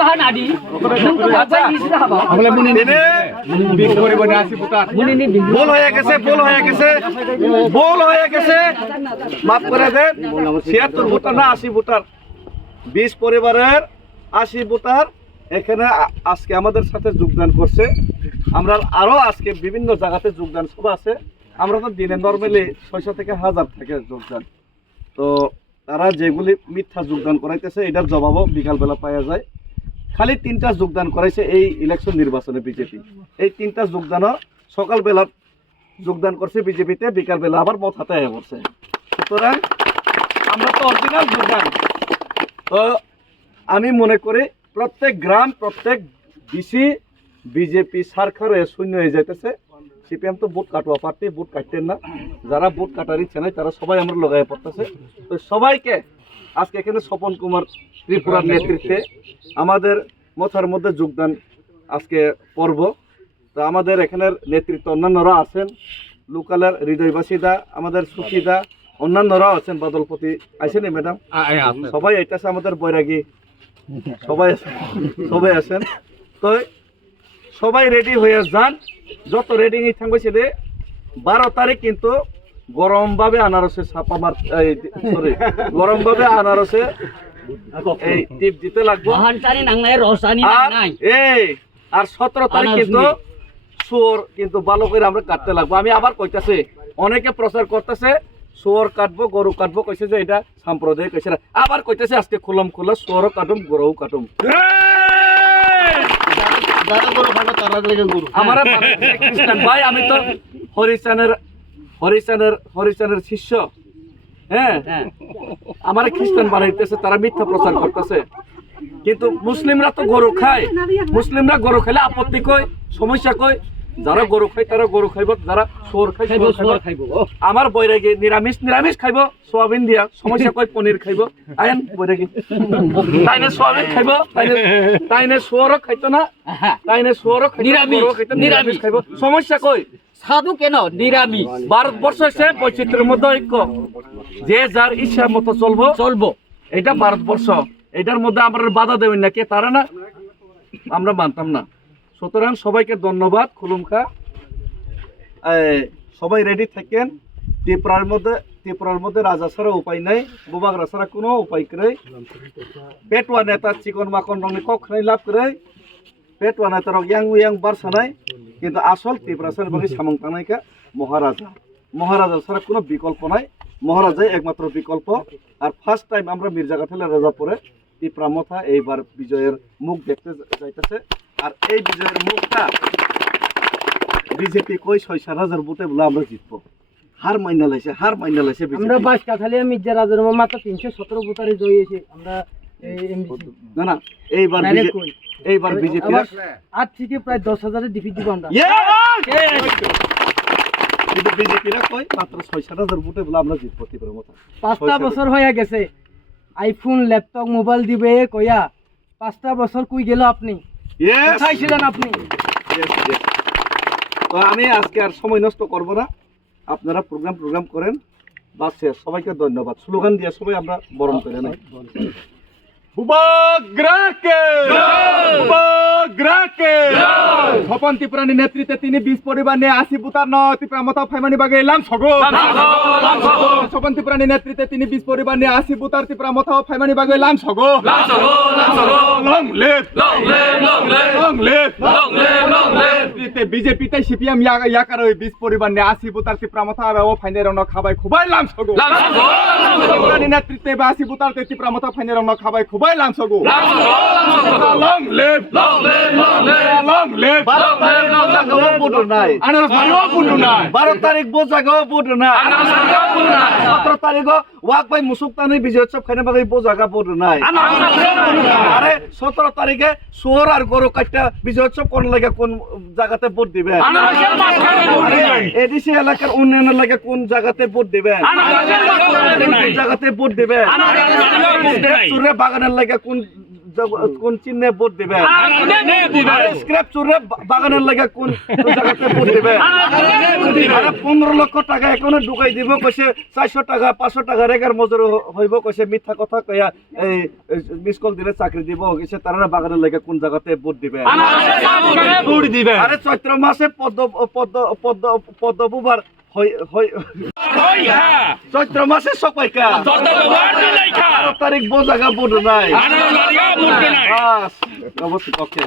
bahan adi. Nung tu apa ini sudah apa? ভুল হয়ে গেছে মাফ করে দেন ৭৬ ভোটার না ৮০ ভোটার ২০ পরিবারের ৮০ ভোটার এখানে আজকে আমাদের সাথে যোগদান করছে। আমরা আরো আজকে বিভিন্ন জায়গাতে যোগদান সভা আছে। আমরা তো দিনে নর্মালি ৬০০ থেকে ১০০০ থেকে যোগদান, তো তারা যেগুলি মিথ্যা যোগদান করাইতেছে এটার জবাবও বিকালবেলা পাওয়া যায়। খালি ৩টা যোগদান করাইছে এই ইলেকশন নির্বাচনে বিজেপি। এই ৩টা যোগদানও সকালবেলা যোগদান করছে বিজেপিতে, বিকালবেলা আবার মত হাতে করছে। সুতরাং আমরা তো অরিজিনাল যোগদান। তো আমি মনে করি প্রত্যেক গ্রাম প্রত্যেক ডিসি বিজেপি সরকার শূন্য হয়ে যাইতেছে। সিপিএম তো ভোট কাটোয়া পার্টি, ভোট কাটতেন না। যারা ভোট কাটার ইচ্ছে নাই তারা সবাই আমরা লগাই পড়তেছে। তো সবাইকে আজকে এখানে স্বপন কুমার ত্রিপুরার নেতৃত্বে আমাদের মথার মধ্যে যোগদান আজকে পর্ব। তো আমাদের এখানের নেতৃত্ব অন্যান্যরা আছেন, লোকালের হৃদয়বাসীদা, আমাদের সুখীদা, অন্যান্যরাও আছেন, বাদলপতি আছেন ম্যাডাম, সবাই আইতেছে, আমাদের বৈরাগী সবাই আছেন। তো সবাই রেডি হয়ে যান, যত রেডি হয়ে থাকবে সেটা 12 তারিখ কিন্তু গরমভাবে আনারসে ছাপা মার গরমভাবে আনারসে এই টিপ দিতে লাগবে। আর 17 তারিখ কিন্তু শুয়োর কিন্তু ভালো করে আমরা কাটতে লাগবো। আমি আবার কইতাছি, অনেকে প্রচার করতেছে শুয়োর কাটবো গরু কাটবো, কইছে যে এটা সাম্প্রদায়িক, কইছে আবার কইতেছে আজকে খুলম খুলা শুয়োরও কাটুম গরুও কাটুম। আমার খ্রিস্টান ভাই, আমি তো হরিচানের শিষ্য। হ্যাঁ, আমার খ্রিস্টান বানাইতেছে, তারা মিথ্যা প্রচার করতেছে। কিন্তু মুসলিমরা তো গরু খায়, মুসলিমরা গরু খেলে আপত্তি কই, সমস্যা কই। যারা গরু খায় তারা গরু খাইব, যারা শুয়োর খায় শুয়োর খাইব। আমার বৈরাগী নিরামিষ খাইব সোয়াবিন দিয়া, সমস্যা কই পনির খাইব। আইন বৈরাগী তাইনে সোয়াবিন খাইব, তাইনে শুয়োরও খাইতো না, তাইনে শুয়োরও নিরামিষ খাইব, সমস্যা কই। সাধু কেন নিরামিষ? ভারতবর্ষ হচ্ছে বৈচিত্র্যের মধ্যে ঐক্য, যে যার ইচ্ছা মতো চলবো। এটা ভারতবর্ষ, এটার মধ্যে আমরা বাধা দেবেন না কে, তারা না, আমরা মানতাম না। সুতরাং সবাইকে ধন্যবাদ। খুলুমখা, সবাই রেডি থাকেন। ত্রিপুরার মধ্যে রাজা ছাড়া উপায় নাই, বুবাগরা ছাড়া কোনো উপায় করে। পেটুয়া নেতা চিকন মাকন রঙে কখনোই লাভ করে, পেটুয়া নেতার ইয়াং বারসা নাই। কিন্তু আসল ত্রিপুরা ছাড়া বাকি সামং তানাইকা মহারাজা ছাড়া কোনো বিকল্প নাই, মহারাজাই একমাত্র বিকল্প। আর ফার্স্ট টাইম আমরা মির্জাগাঠালের রাজাপুরে ত্রিপুরা মথা এইবার বিজয়ের মুখ দেখতে যাইতেছে। আর এই বিজয়ের মুখটা বিজেপি কই ৬-৭ ভোটে বলে আমরা জিতবো। হার মাইনা লাইছে আমরা 22 কাঠালিয়া মির্জা রাজার মাত্র 317 ভোটারে জয়ী হয়েছে। আমরা না এইবার বিজেপি 8 থেকে প্রায় 10,000-এর ডিফিট দিব আমরা। কিন্তু বিজেপিরা কই মাত্র ৬-৭ ভোটে বলে আমরা জিতবো ত্রিপুরার মথা। 5টা বছর হয়ে গেছে, আইফোন ল্যাপটপ মোবাইল দিবে কইয়া 5টা বছর কই গেল আপনি? কোথায় ছিলেন আপনি? তো আমি আজকে আর সময় নষ্ট করব না, আপনারা প্রোগ্রাম করেন। বাস শেষ। সবাইকে ধন্যবাদ। স্লোগান দিয়ে সবাই আমরা বরণ করে নেই। স্বপন ত্রিপুরানি নেতৃত্বে তিনি 20 পরিবার নিয়ে 80 বুতার ত্রিপুরা মথা ফাইমানি বাগে এলাম সগো। স্বপন ত্রিপুরানি নেতৃত্বে তিনি 20 পরিবার নিয়ে 80 বুতার ত্রিপুরা মথা ফাইমানি বাগে এলাম সগো। লং লিভ বিজেপিতে সিপিএম ইয়াকার ওই 20 পরিবার নিয়ে 80 বুতার ত্রিপুরা মথা ও ফাইনের রং খাবাই খুবাই লাম সগো। ত্রিপুরানি নেতৃত্বে 80 বুতার ত্রিপুরা মথা ফাইনের রং খাবাই খুবাই লাম সগো। লং লিভ 12 তারিখ বোঝাগাও বোর্ড নাই, 17 তারিখ ওয়াক ভাই মুসুকতানি বিজয় উৎসব খাইনে বাকি বোঝাগা বোর্ড নাই। আরে 17 তারিখে শুয়োর আর গরু কাটটা বিজয় উৎসব কোন লাগে কোন জায়গাতে ভোট দিবেন? এডিসি এলাকার উন্নয়নের লাগে কোন জায়গাতে ভোট দিবেন? কোন জায়গাতে ভোট দিবেন? বাগানের লাগে কোন কোন চিহ্নে ভোট দিবেন স্ক্র্যাপ চুরে বাগানের লাগে কোন জায়গাতে ভোট দিবেন 15 লক্ষ টাকা এখনো ঢুকাই দিব কইছে 400 টাকা 500 টাকা রেগার মজুরি হইব কইছে মিথ্যা কথা কইয়া এই মিস কল দিলে চাকরি দিব কইছে তারা বাগানের লাগে কোন জায়গাতে ভোট দিবেন আরে চৈত্র মাসে পদ্মপুবার চৈত্র মাসে সবাইকা 18 তারিখ বোঝাগা ভোট নাই অবশ্যই পক্ষে